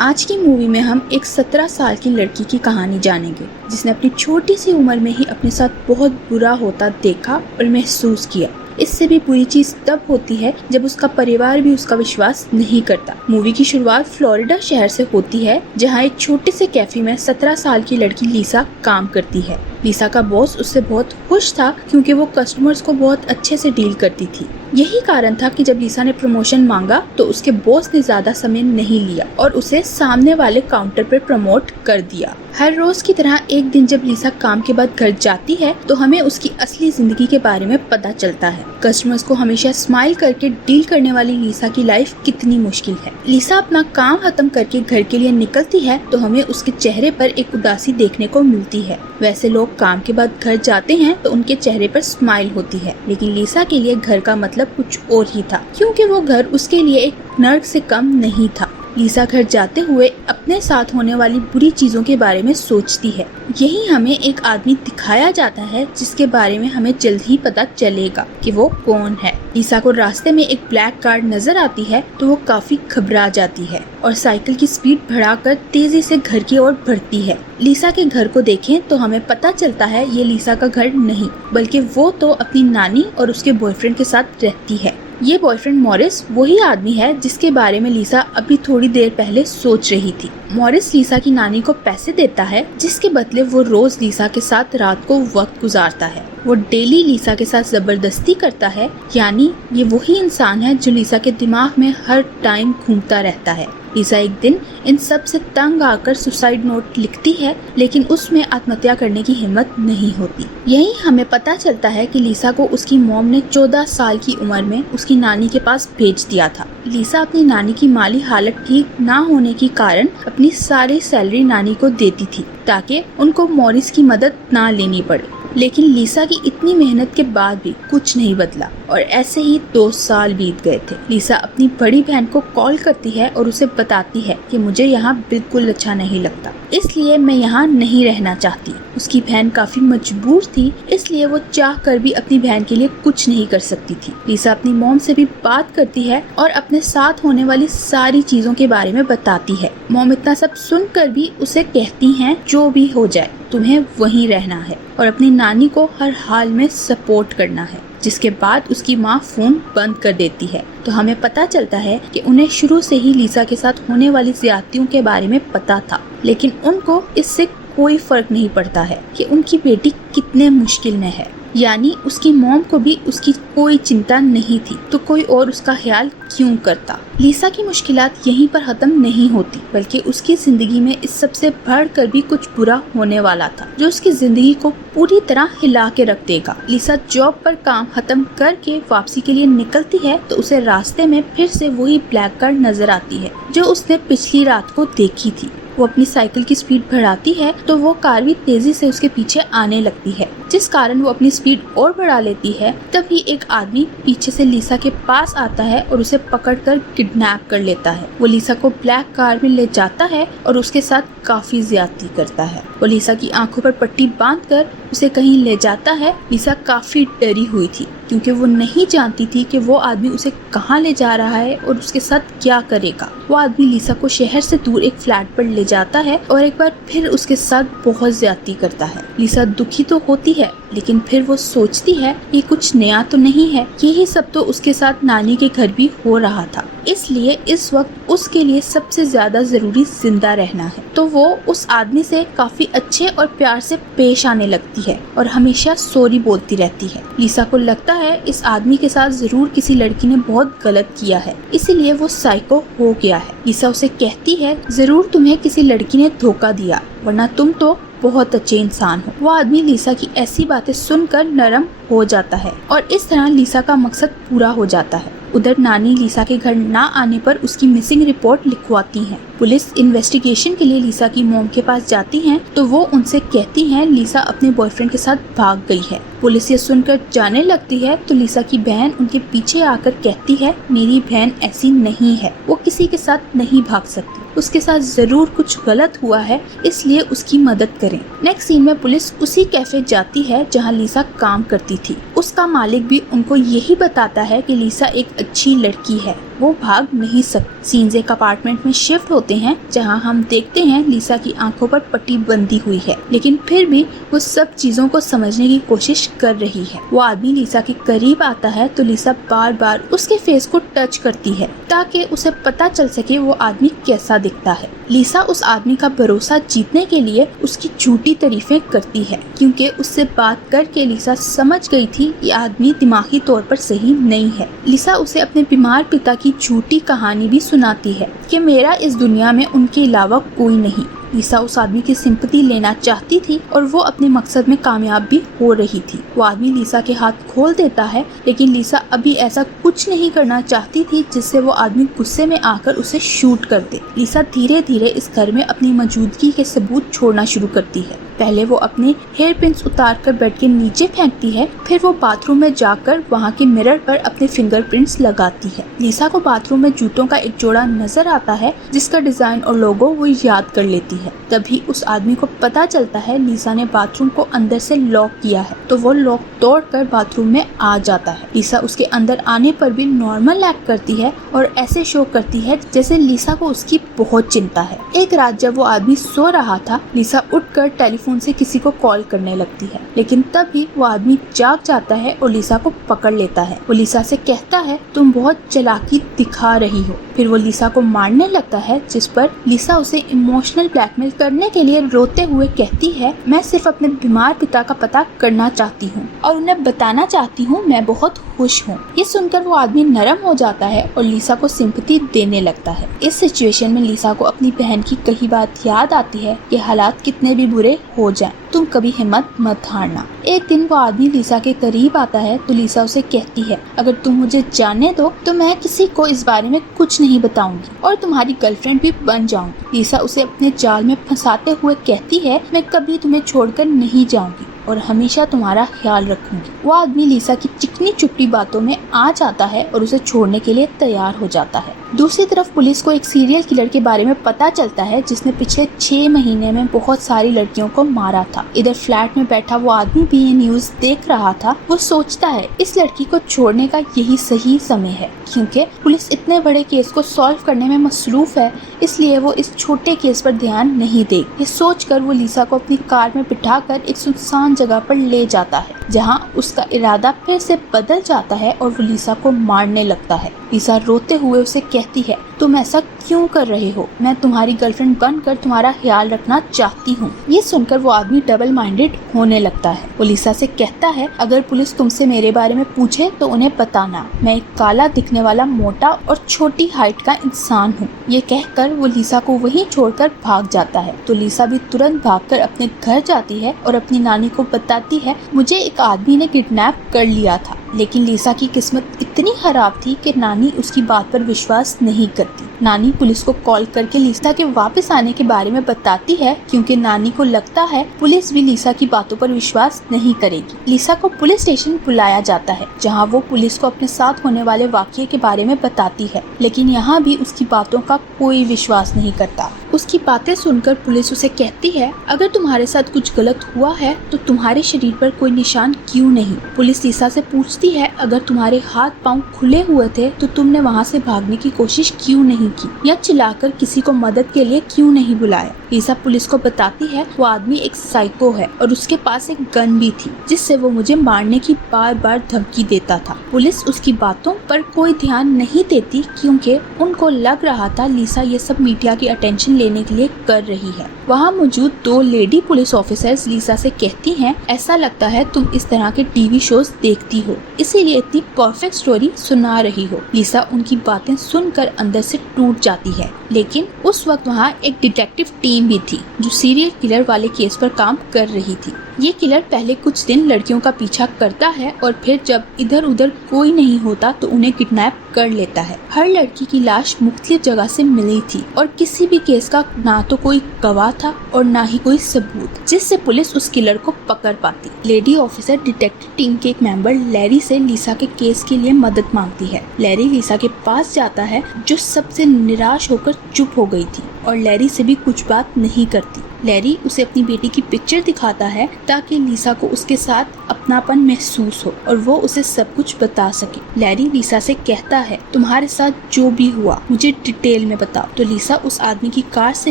आज की मूवी में हम एक 17 साल की लड़की की कहानी जानेंगे जिसने अपनी छोटी सी उम्र में ही अपने साथ बहुत बुरा होता देखा और महसूस किया। इससे भी बुरी चीज तब होती है जब उसका परिवार भी उसका विश्वास नहीं करता। मूवी की शुरुआत फ्लोरिडा शहर से होती है जहां एक छोटे से कैफे में 17 साल की लड़की लीसा काम करती है। लीसा का बॉस उससे बहुत खुश था क्योंकि वो कस्टमर्स को बहुत अच्छे से डील करती थी। यही कारण था कि जब लीसा ने प्रमोशन मांगा तो उसके बॉस ने ज्यादा समय नहीं लिया और उसे सामने वाले काउंटर पर प्रमोट कर दिया। हर रोज की तरह एक दिन जब लीसा काम के बाद घर जाती है तो हमें उसकी असली जिंदगी के बारे में पता चलता है। कस्टमर्स को हमेशा स्माइल करके डील करने वाली लीसा की लाइफ कितनी मुश्किल है। लीसा अपना काम खत्म करके घर के लिए निकलती है तो हमें उसके चेहरे पर एक उदासी देखने को मिलती है। वैसे लोग काम के बाद घर जाते हैं तो उनके चेहरे पर स्माइल होती है, लेकिन लीसा के लिए घर का मतलब कुछ और ही था क्योंकि वो घर उसके लिए एक नर्क से कम नहीं था। लीसा घर जाते हुए अपने साथ होने वाली बुरी चीजों के बारे में सोचती है। यही हमें एक आदमी दिखाया जाता है जिसके बारे में हमें जल्द ही पता चलेगा कि वो कौन है। लीसा को रास्ते में एक ब्लैक कार नजर आती है तो वो काफी घबरा जाती है और साइकिल की स्पीड बढ़ाकर तेजी से घर की ओर बढ़ती है। लीसा के घर को देखें तो हमें पता चलता है ये लीसा का घर नहीं बल्कि वो तो अपनी नानी और उसके बॉयफ्रेंड के साथ रहती है। ये बॉयफ्रेंड मॉरिस वही आदमी है जिसके बारे में लीसा अभी थोड़ी देर पहले सोच रही थी। मॉरिस लीसा की नानी को पैसे देता है जिसके बदले वो रोज लीसा के साथ रात को वक्त गुजारता है। वो डेली लीसा के साथ जबरदस्ती करता है, यानी ये वही इंसान है जो लीसा के दिमाग में हर टाइम घूमता रहता है। लीसा एक दिन इन सब से तंग आकर सुसाइड नोट लिखती है लेकिन उसमें आत्महत्या करने की हिम्मत नहीं होती। यही हमें पता चलता है कि लीसा को उसकी मॉम ने 14 साल की उम्र में उसकी नानी के पास भेज दिया था। लीसा अपनी नानी की माली हालत ठीक ना होने के कारण अपनी सारी सैलरी नानी को देती थी ताकि उनको मॉरिस की मदद ना लेनी पड़े, लेकिन लीसा की इतनी मेहनत के बाद भी कुछ नहीं बदला और ऐसे ही 2 साल बीत गए थे। लीसा अपनी बड़ी बहन को कॉल करती है और उसे बताती है कि मुझे यहाँ बिल्कुल अच्छा नहीं लगता, इसलिए मैं यहाँ नहीं रहना चाहती। उसकी बहन काफी मजबूर थी, इसलिए वो चाह कर भी अपनी बहन के लिए कुछ नहीं कर सकती थी। लीसा अपनी मॉम से भी बात करती है और अपने साथ होने वाली सारी चीजों के बारे में बताती है। मॉम इतना सब सुनकर भी उसे कहती हैं जो भी हो जाए तुम्हें वहीं रहना है और अपनी नानी को हर हाल में सपोर्ट करना है। जिसके बाद उसकी माँ फोन बंद कर देती है तो हमें पता चलता है कि उन्हें शुरू से ही लीसा के साथ होने वाली ज्यादतियों के बारे में पता था, लेकिन उनको इससे कोई फर्क नहीं पड़ता है कि उनकी बेटी कितने मुश्किल में है। यानी उसकी मॉम को भी उसकी कोई चिंता नहीं थी तो कोई और उसका ख्याल क्यों करता। लीसा की मुश्किलात यहीं पर खत्म नहीं होती बल्कि उसकी जिंदगी में इस सब से बढ़कर भी कुछ बुरा होने वाला था जो उसकी जिंदगी को पूरी तरह हिला के रख देगा। लीसा जॉब पर काम खत्म करके वापसी के लिए निकलती है तो उसे रास्ते में फिर से वही ब्लैक कार नजर आती है जो उसने पिछली रात को देखी थी। वो अपनी साइकिल की स्पीड बढ़ाती है तो वो कार भी तेजी से उसके पीछे आने लगती है, जिस कारण वो अपनी स्पीड और बढ़ा लेती है। तभी एक आदमी पीछे से लीसा के पास आता है और उसे पकड़कर किडनैप कर लेता है। वो लीसा को ब्लैक कार में ले जाता है और उसके साथ काफी ज्यादती करता है। वो लीसा की आंखों पर पट्टी बांधकर उसे कहीं ले जाता है। लीसा काफी डरी हुई थी क्योंकि वो नहीं जानती थी कि वो आदमी उसे कहाँ ले जा रहा है और उसके साथ क्या करेगा। वो आदमी लीसा को शहर से दूर एक फ्लैट पर ले जाता है और एक बार फिर उसके साथ बहुत ज्यादती करता है। लीसा दुखी तो होती है लेकिन फिर वो सोचती है ये कुछ नया तो नहीं है, यही सब तो उसके साथ नानी के घर भी हो रहा था, इसलिए इस वक्त उसके लिए सबसे ज्यादा जरूरी जिंदा रहना है। तो वो उस आदमी से काफी अच्छे और प्यार से पेश आने लगती है और हमेशा सॉरी बोलती रहती है। लीसा को लगता है इस आदमी के साथ जरूर किसी लड़की ने बहुत गलत किया है, इसीलिए वो साइको हो गया है। लीसा उसे कहती है जरूर तुम्हें किसी लड़की ने धोखा दिया, वरना तुम तो बहुत अच्छे इंसान हो। वो आदमी लीसा की ऐसी बातें सुनकर नरम हो जाता है और इस तरह लीसा का मकसद पूरा हो जाता है। उधर नानी लीसा के घर ना आने पर उसकी मिसिंग रिपोर्ट लिखवाती हैं। पुलिस इन्वेस्टिगेशन के लिए लीसा की मॉम के पास जाती हैं तो वो उनसे कहती हैं लीसा अपने बॉयफ्रेंड के साथ भाग गई है। पुलिस ये सुनकर जाने लगती है तो लीसा की बहन उनके पीछे आकर कहती है मेरी बहन ऐसी नहीं है, वो किसी के साथ नहीं भाग सकती, उसके साथ जरूर कुछ गलत हुआ है, इसलिए उसकी मदद करें। नेक्स्ट सीन में पुलिस उसी कैफे जाती है जहां लीसा काम करती थी। उसका मालिक भी उनको यही बताता है कि लीसा एक अच्छी लड़की है वो भाग नहीं सकती। सीन्स एक अपार्टमेंट में शिफ्ट होते हैं जहां हम देखते हैं लिसा की आंखों पर पट्टी बंधी हुई है, लेकिन फिर भी वो सब चीजों को समझने की कोशिश कर रही है। वो आदमी लिसा के करीब आता है तो लिसा बार बार उसके फेस को टच करती है ताकि उसे पता चल सके वो आदमी कैसा दिखता है। लिसा उस आदमी का भरोसा जीतने के लिए उसकी झूठी तारीफें करती है, क्योंकि उससे बात करके लिसा समझ गई थी ये आदमी दिमागी तौर पर सही नहीं है। लिसा उसे अपने बीमार पिता की झूठी कहानी भी सुनाती है कि मेरा इस दुनिया में उनके अलावा कोई नहीं। लिसा उस आदमी की सिंपैथी लेना चाहती थी और वो अपने मकसद में कामयाब भी हो रही थी। वो आदमी लिसा के हाथ खोल देता है, लेकिन लिसा अभी ऐसा कुछ नहीं करना चाहती थी जिससे वो आदमी गुस्से में आकर उसे शूट कर दे। लिसा धीरे धीरे इस घर में अपनी मौजूदगी के सबूत छोड़ना शुरू करती है। पहले वो अपने हेयर पिन्स उतारकर बेड के नीचे फेंकती है, फिर वो बाथरूम में जाकर वहाँ के मिरर पर अपने फिंगरप्रिंट्स लगाती है। लिसा को बाथरूम में जूतों का एक जोड़ा नजर आता है जिसका डिजाइन और लोगो वो याद कर लेती है। तभी उस आदमी को पता चलता है लिसा ने बाथरूम को अंदर से लॉक किया है, तो वो लॉक तोड़कर बाथरूम में आ जाता है। लिसा उसके अंदर आने पर भी नॉर्मल एक्ट करती है और ऐसे शो करती है जैसे लिसा को उसकी बहुत चिंता है। एक रात जब वो आदमी सो रहा था, लिसा उठकर टेलीफोन से किसी को कॉल करने लगती है, लेकिन तभी वो आदमी जाग जाता है और लिसा को पकड़ लेता है। वो लिसा से कहता है तुम बहुत चालाकी दिखा रही हो। फिर वो लिसा को मारने लगता है, जिस पर लिसा उसे इमोशनल ब्लैकमेल करने के लिए रोते हुए कहती है मैं सिर्फ अपने बीमार पिता का पता करना चाहती हूँ और उन्हें बताना चाहती हूँ मैं बहुत खुश हूँ। ये सुनकर वो आदमी नरम हो जाता है और लिसा को सिंपैथी देने लगता है। इस सिचुएशन में लिसा को अपनी बहन की कही बात याद आती है कि हालात कितने भी बुरे हो जाएं, तुम कभी हिम्मत मत हारना। एक दिन वो आदमी लिसा के करीब आता है तो लिसा उसे कहती है अगर तुम मुझे जाने दो तो मैं किसी को इस बारे में कुछ नहीं बताऊंगी और तुम्हारी गर्लफ्रेंड भी बन जाऊंगी। लिसा उसे अपने जाल में फंसाते हुए कहती है मैं कभी तुम्हें छोड़कर नहीं जाऊंगी और हमेशा तुम्हारा ख्याल रखूंगी। वो आदमी लिसा की चिकनी चुपड़ी बातों में आ जाता है और उसे छोड़ने के लिए तैयार हो जाता है। दूसरी तरफ पुलिस को एक सीरियल किलर के बारे में पता चलता है जिसने पिछले 6 महीने में बहुत सारी लड़कियों को मारा था। इधर फ्लैट में बैठा वो आदमी भी ये न्यूज देख रहा था। वो सोचता है इस लड़की को छोड़ने का यही सही समय है, क्योंकि पुलिस इतने बड़े केस को सॉल्व करने में मसरूफ है, इसलिए वो इस छोटे केस पर ध्यान नहीं दे। ये सोचकर वो लिसा को अपनी कार में बिठाकर एक सुनसान जगह पर ले जाता है, जहां उसका इरादा फिर से बदल जाता है और वो लिसा को मारने लगता है। लिसा रोते हुए उसे कहती है तुम ऐसा क्यों कर रहे हो, मैं तुम्हारी गर्लफ्रेंड बनकर तुम्हारा ख्याल रखना चाहती हूँ। ये सुनकर वो आदमी डबल माइंडेड होने लगता है। वो लिसा से कहता है अगर पुलिस तुमसे मेरे बारे में पूछे तो उन्हें बताना, मैं एक काला दिखने वाला मोटा और छोटी हाइट का इंसान हूँ। ये कहकर वो लिसा को वहीं छोड़कर भाग जाता है। तो लिसा भी तुरंत भागकर अपने घर जाती है और अपनी नानी को बताती है मुझे एक आदमी ने किडनैप कर लिया था। लेकिन लिसा की किस्मत इतनी खराब थी कि नानी उसकी बात पर विश्वास नहीं करती। नानी पुलिस को कॉल करके लिसा के वापस आने के बारे में बताती है, क्योंकि नानी को लगता है पुलिस भी लिसा की बातों पर विश्वास नहीं करेगी। लिसा को पुलिस स्टेशन बुलाया जाता है, जहां वो पुलिस को अपने साथ होने वाले वाकये के बारे में बताती है, लेकिन यहाँ भी उसकी बातों का कोई विश्वास नहीं करता। उसकी बातें सुनकर पुलिस उसे कहती है अगर तुम्हारे साथ कुछ गलत हुआ है तो तुम्हारे शरीर पर कोई निशान क्यों नहीं। पुलिस लिसा से पूछती है अगर तुम्हारे हाथ पांव खुले हुए थे तो तुमने वहाँ से भागने की कोशिश क्यों नहीं की या चिल्लाकर किसी को मदद के लिए क्यों नहीं बुलाया। लिसा पुलिस को बताती है वो आदमी एक साइको है और उसके पास एक गन भी थी जिससे वो मुझे मारने की बार बार धमकी देता था। पुलिस उसकी बातों पर कोई ध्यान नहीं देती, क्योंकि उनको लग रहा था लिसा ये सब मीडिया की अटेंशन लेने के लिए कर रही है। वहाँ मौजूद 2 लेडी पुलिस ऑफिसर्स लिसा से कहती हैं ऐसा लगता है तुम इस तरह के टीवी शोज देखती हो, इसीलिए इतनी परफेक्ट स्टोरी सुना रही हो। लिसा उनकी बातें सुनकर अंदर से टूट जाती है, लेकिन उस वक्त वहाँ एक डिटेक्टिव टीम भी थी जो सीरियल किलर वाले केस पर काम कर रही थी। ये किलर पहले कुछ दिन लड़कियों का पीछा करता है और फिर जब इधर उधर कोई नहीं होता तो उन्हें किडनैप कर लेता है। हर लड़की की लाश मुख्तलिफ जगह से मिली थी और किसी भी केस का ना तो कोई गवाह था और ना ही कोई सबूत जिससे पुलिस उस किलर को पकड़ पाती। लेडी ऑफिसर डिटेक्टिव टीम के एक मेंबर लैरी से लिसा के केस के लिए मदद मांगती है। लैरी लिसा के पास जाता है जो सबसे निराश होकर चुप हो गई थी और लैरी से भी कुछ बात नहीं करती। लैरी उसे अपनी बेटी की पिक्चर दिखाता है ताकि लिसा को उसके साथ अपनापन महसूस हो और वो उसे सब कुछ बता सके। लैरी लिसा से कहता है, तुम्हारे साथ जो भी हुआ मुझे डिटेल में बताओ। तो लिसा उस आदमी की कार से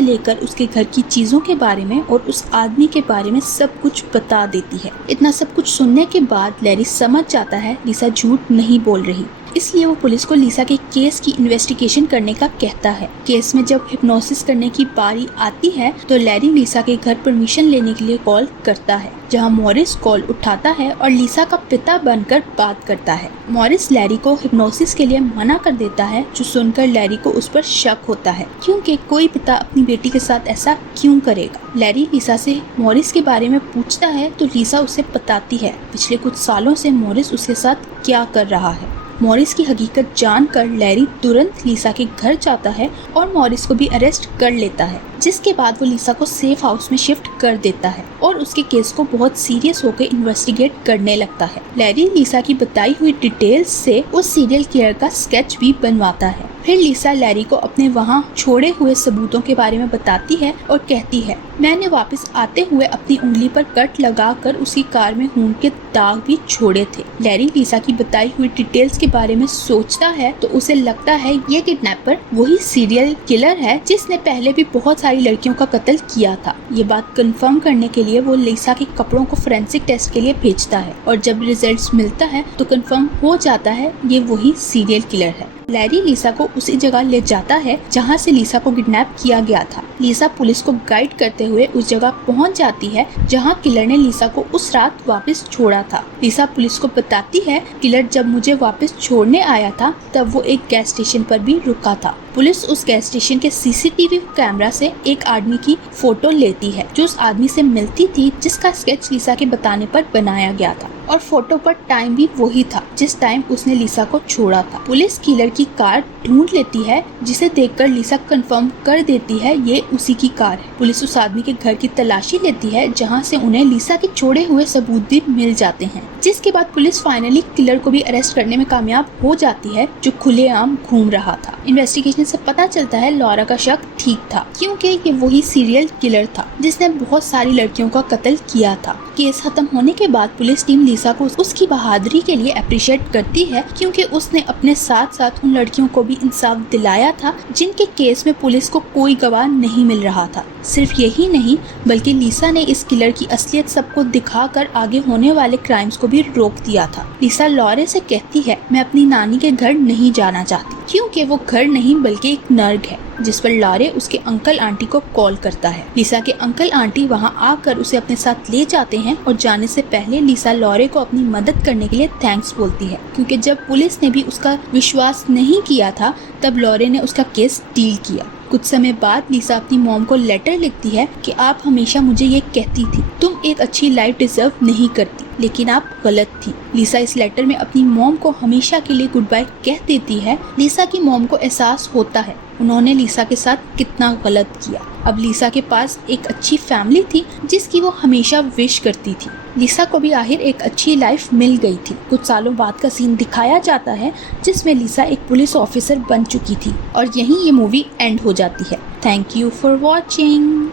लेकर उसके घर की चीजों के बारे में और उस आदमी के बारे में सब कुछ बता देती है। इतना सब कुछ सुनने के बाद लैरी समझ जाता है लिसा झूठ नहीं बोल रही, इसलिए वो पुलिस को लिसा के केस की इन्वेस्टिगेशन करने का कहता है। केस में जब हिप्नोसिस करने की बारी आती है तो लैरी लिसा के घर परमिशन लेने के लिए कॉल करता है, जहां मॉरिस कॉल उठाता है और लिसा का पिता बनकर बात करता है। मॉरिस लैरी को हिप्नोसिस के लिए मना कर देता है, जो सुनकर लैरी को उस पर शक होता है, क्योंकि कोई पिता अपनी बेटी के साथ ऐसा क्यों करेगा। लैरी लिसा से मॉरिस के बारे में पूछता है तो लिसा उसे बताती है पिछले कुछ सालों से मॉरिस उसके साथ क्या कर रहा है। मॉरिस की हकीकत जानकर लैरी तुरंत लिसा के घर जाता है और मॉरिस को भी अरेस्ट कर लेता है, जिसके बाद वो लिसा को सेफ हाउस में शिफ्ट कर देता है और उसके केस को बहुत सीरियस होकर इन्वेस्टिगेट करने लगता है। लैरी लिसा की बताई हुई डिटेल्स से उस सीरियल किलर का स्केच भी बनवाता है। फिर लिसा लैरी को अपने वहाँ छोड़े हुए सबूतों के बारे में बताती है और कहती है, मैंने वापस आते हुए अपनी उंगली पर कट लगाकर उसकी कार में खून के दाग भी छोड़े थे। लैरी लिसा की बताई हुई डिटेल्स के बारे में सोचता है तो उसे लगता है ये किडनैपर वही सीरियल किलर है जिसने पहले भी बहुत सारी लड़कियों का कत्ल किया था। ये बात कंफर्म करने के लिए वो लिसा के कपड़ों को फोरेंसिक टेस्ट के लिए भेजता है और जब रिजल्ट्स मिलता है तो कंफर्म हो जाता है ये वही सीरियल किलर है। लैरी लिसा को उसी जगह ले जाता है जहां से लिसा को किडनैप किया गया था। लिसा पुलिस को गाइड करते हुए उस जगह पहुंच जाती है जहां किलर ने लिसा को उस रात वापस छोड़ा था। लिसा पुलिस को बताती है, किलर जब मुझे वापस छोड़ने आया था तब वो एक गैस स्टेशन पर भी रुका था। पुलिस उस गैस स्टेशन के सीसीटीवी कैमरा से एक आदमी की फोटो लेती है जो उस आदमी से मिलती थी जिसका स्केच लिसा के बताने पर बनाया गया था और फोटो पर टाइम भी वही था जिस टाइम उसने लिसा को छोड़ा था। पुलिस किलर की कार ढूंढ लेती है जिसे देखकर लिसा कंफर्म कर देती है ये उसी की कार है। पुलिस उस आदमी के घर की तलाशी लेती है जहां से उन्हें लिसा के छोड़े हुए सबूत भी मिल जाते हैं, जिसके बाद पुलिस फाइनली किलर को भी अरेस्ट करने में कामयाब हो जाती है जो खुलेआम घूम रहा था। इन्वेस्टिगेशन से पता चलता है लॉरा का शक ठीक था क्योंकि ये वही सीरियल किलर था जिसने बहुत सारी लड़कियों का कत्ल किया था। केस खत्म होने के बाद पुलिस टीम लिसा को उसकी बहादुरी के लिए अप्रिशिएट करती है क्योंकि उसने अपने साथ साथ उन लड़कियों को भी इंसाफ दिलाया था जिनके केस में पुलिस को कोई गवाह नहीं मिल रहा था। सिर्फ यही नहीं बल्कि लिसा ने इस किलर की असलियत सबको दिखाकर आगे होने वाले क्राइम्स को भी रोक दिया था। लिसा लॉरे से कहती है, मैं अपनी नानी के घर नहीं जाना चाहती क्योंकि वो घर नहीं बल्कि एक नर्क है, जिस पर लॉरे उसके अंकल आंटी को कॉल करता है। लिसा के अंकल आंटी वहां आकर उसे अपने साथ ले जाते हैं और जाने से पहले लिसा लॉरे को अपनी मदद करने के लिए थैंक्स बोलती है क्योंकि जब पुलिस ने भी उसका विश्वास नहीं किया था तब लॉरे ने उसका केस डील किया। कुछ समय बाद लिसा अपनी मॉम को लेटर लिखती है कि आप हमेशा मुझे ये कहती थी तुम एक अच्छी लाइफ डिजर्व नहीं करती, लेकिन आप गलत थी। लिसा इस लेटर में अपनी मॉम को हमेशा के लिए गुड बाय कह देती है। लिसा की मॉम को एहसास होता है उन्होंने लिसा के साथ कितना गलत किया। अब लिसा के पास एक अच्छी फैमिली थी जिसकी वो हमेशा विश करती थी। लिसा को भी आखिर एक अच्छी लाइफ मिल गई थी। कुछ सालों बाद का सीन दिखाया जाता है जिसमें लिसा एक पुलिस ऑफिसर बन चुकी थी और यहीं ये मूवी एंड हो जाती है। Thank you for watching.